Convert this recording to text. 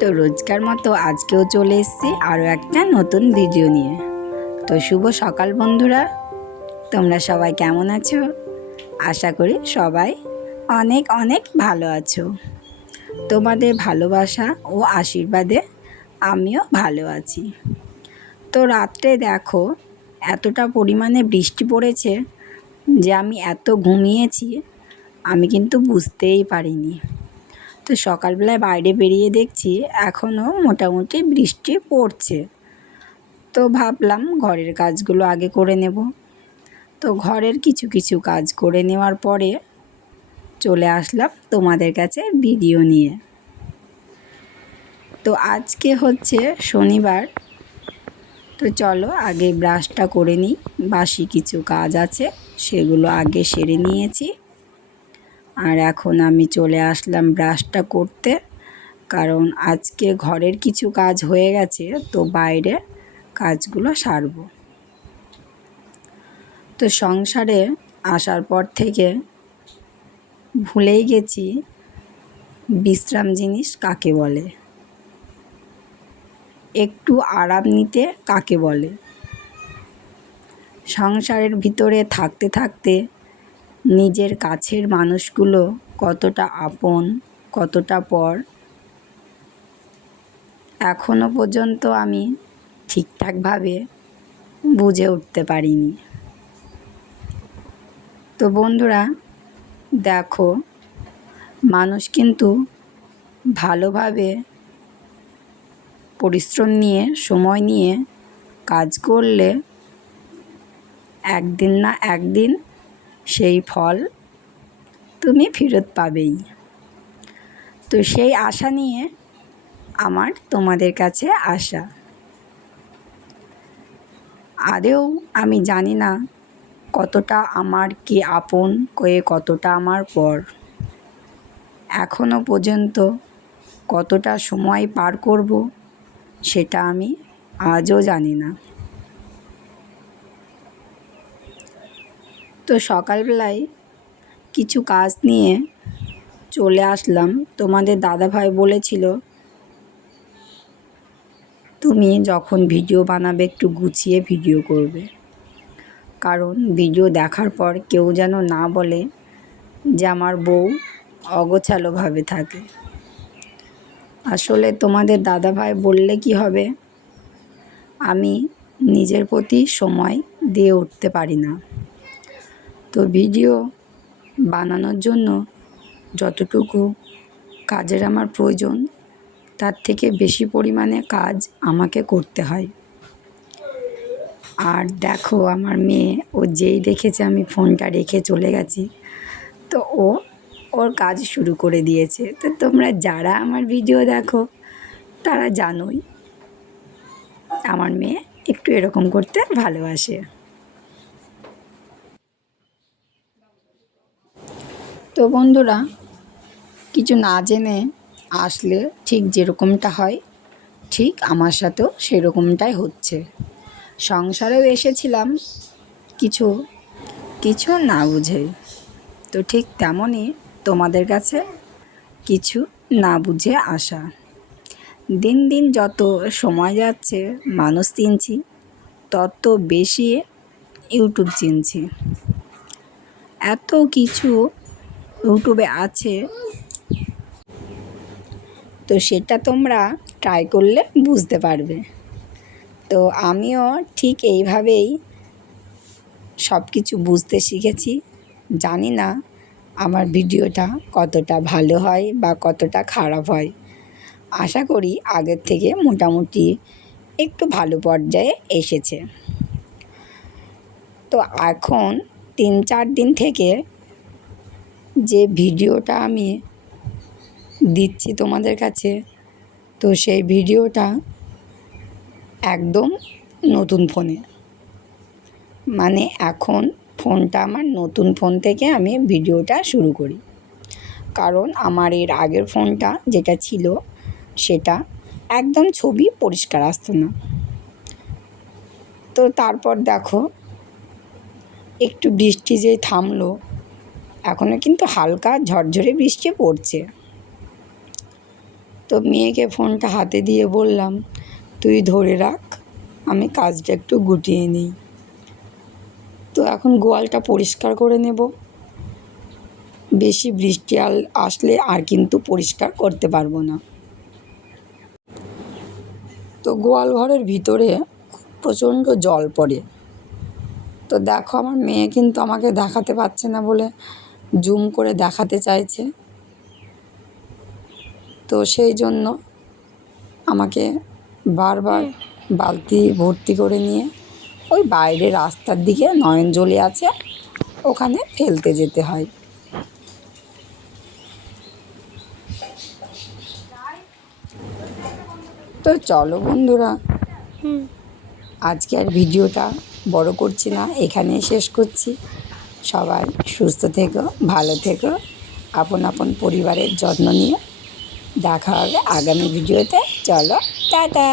তো রোজকার মতো আজকেও চলে এসেছি আরও একটা নতুন ভিডিও নিয়ে। তো শুভ সকাল বন্ধুরা, তোমরা সবাই কেমন আছো? আশা করি সবাই অনেক অনেক ভালো আছো। তোমাদের ভালোবাসা ও আশীর্বাদে আমিও ভালো আছি। তো রাত্রে দেখো এতটা পরিমাণে বৃষ্টি পড়েছে যে আমি এত ঘুমিয়েছি আমি কিন্তু বুঝতেই পারিনি। তো সকালবেলায় বাইরে বেরিয়ে দেখছি এখনও মোটামুটি বৃষ্টি পড়ছে। তো ভাবলাম ঘরের কাজগুলো আগে করে নেব। তো ঘরের কিছু কিছু কাজ করে নেওয়ার পরে চলে আসলাম তোমাদের কাছে ভিডিও নিয়ে। তো আজকে হচ্ছে শনিবার। তো চলো আগে ব্রাশটা করে নিই, বাসি কিছু কাজ আছে সেগুলো আগে সেরে নিয়েছি। আর এখন আমি চলে আসলাম ব্রাশটা করতে, কারণ আজকে ঘরের কিছু কাজ হয়ে গেছে, তো বাইরে কাজগুলো সারব। তো সংসারে আসার পর থেকে ভুলেই গেছি বিশ্রাম জিনিস কাকে বলে, একটু আরাম নিতে কাকে বলে। সংসারের ভিতরে থাকতে থাকতে নিজের কাছের মানুষগুলো কতটা আপন কতটা পর এখনও পর্যন্ত আমি ঠিকঠাকভাবে বুঝে উঠতে পারিনি। তো বন্ধুরা দেখো, মানুষ কিন্তু ভালোভাবে পরিশ্রম নিয়ে সময় নিয়ে কাজ করলে একদিন না একদিন সেই ফল তুমি ফেরত পাবেই। তো সেই আশা নিয়ে আমার তোমাদের কাছে আসা। আদেও আমি জানি না কতটা আমার কে আপন, কতটা আমার পর। এখনও পর্যন্ত কতটা সময় পার করব সেটা আমি আজও জানি না। তো সকালবেলায় কিছু কাজ নিয়ে চলে আসলাম। তোমাদের দাদাভাই বলেছিল তুমি যখন ভিডিও বানাবে একটু গুছিয়ে ভিডিও করবে, কারণ ভিডিও দেখার পর কেউ যেন না বলে যে আমার বউ অগোছালোভাবে থাকে। আসলে তোমাদের দাদাভাই বললে কি হবে, আমি নিজের প্রতি সময় দিয়ে উঠতে পারি না। তো ভিডিও বানানোর জন্য যতটুকু কাজের আমার প্রয়োজন তার থেকে বেশি পরিমাণে কাজ আমাকে করতে হয়। আর দেখো আমার মেয়ে, ও যেই দেখেছে আমি ফোনটা রেখে চলে গেছি, তো ওর কাজ শুরু করে দিয়েছে। তো তোমরা যারা আমার ভিডিও দেখো তারা জানোই আমার মেয়ে একটু এরকম করতে ভালোবাসে। তো বন্ধুরা, কিছু না জেনে আসলে ঠিক যেরকমটা হয় ঠিক আমার সাথেও সেরকমটাই হচ্ছে। সংসারেও এসেছিলাম কিছু কিছু না বুঝে, তো ঠিক তেমনই তোমাদের কাছে কিছু না বুঝে আসা। দিন দিন যত সময় যাচ্ছে মানুষ চিনছি, তত বেশি ইউটিউব চিনছি। এত কিছু ইউটিউবে আছে, তো সেটা তোমরা ট্রাই করলে বুঝতে পারবে। তো আমিও ঠিক এইভাবেই সব কিছু বুঝতে শিখেছি। জানি না আমার ভিডিওটা কতটা ভালো হয় বা কতটা খারাপ হয়। আশা করি আগের থেকে মোটামুটি একটু ভালো পর্যায়ে এসেছে। তো এখন 3-4 দিন থেকে যে ভিডিওটা আমি দিচ্ছি তোমাদের কাছে, তো সেই ভিডিওটা একদম নতুন ফোনে, মানে এখন ফোনটা আমার নতুন ফোন থেকে আমি ভিডিওটা শুরু করি। কারণ আমার এর আগের ফোনটা যেটা ছিল সেটা একদম ছবি পরিষ্কার আসতো না। তো তারপর দেখো একটু বৃষ্টি যে থামলো, এখনও কিন্তু হালকা ঝরঝরে বৃষ্টি পড়ছে। তো মেয়েকে ফোনটা হাতে দিয়ে বললাম, তুই ধরে রাখ, আমি কাজটা একটু গুটিয়ে নিই। তো এখন গোয়ালটা পরিষ্কার করে নেব। বেশি বৃষ্টি আসলে আর কিন্তু পরিষ্কার করতে পারবো না। তো গোয়াল ঘরের ভিতরে প্রচণ্ড জল পড়ে। তো দেখো, আমার মেয়ে কিন্তু আমাকে দেখাতে পারছে না বলে জুম করে দেখাতে চাইছে। তো সেই জন্য আমাকে বারবার বালতি ভর্তি করে নিয়ে ওই বাইরে রাস্তার দিকে নয়নজলি আছে, ওখানে ফেলতে যেতে হয়। তো চলো বন্ধুরা, আজকে আর ভিডিওটা বড় করছি না, এখানেই শেষ করছি। সবাই সুস্থ থেকো, ভালো থেকো, আপন আপন পরিবারের যত্ন নিয়ে দেখা হবে আগামী ভিডিওতে। চলো, টাটা।